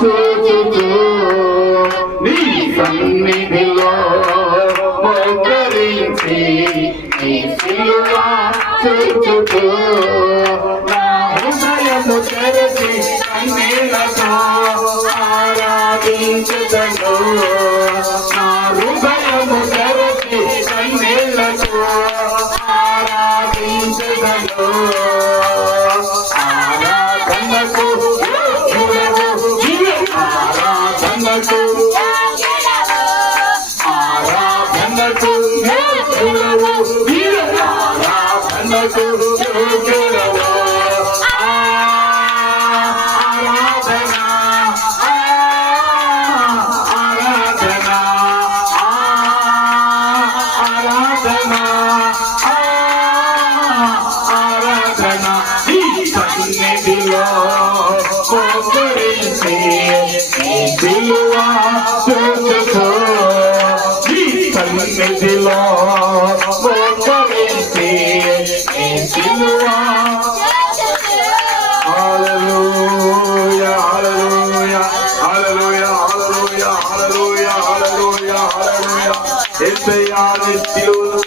చూచుతూ నీ సన్నిధిలో మోకరించి నీ సిలువ చూచుతూ నా హృదయము తెరచి కన్నీళ్లతో ఆరాధించుటను నా హృదయము తెరచి కన్నీళ్లతో ఆరాధించుటను ఆరాధనకు ఆరాధనకు ఆరాధనకు ఆరాధనకు సన్నిధిలో మోకరించి సిలువ చూచుతూ నీ సన్నిధిలో మోకరించి సిలువ హల్లెలూయా హల్లెలూయా హల్లెలూయా హల్లెలూయా హల్లెలూయా హల్లెలూయా హల్లెలూయా యేసయ్యా నీ సిలువ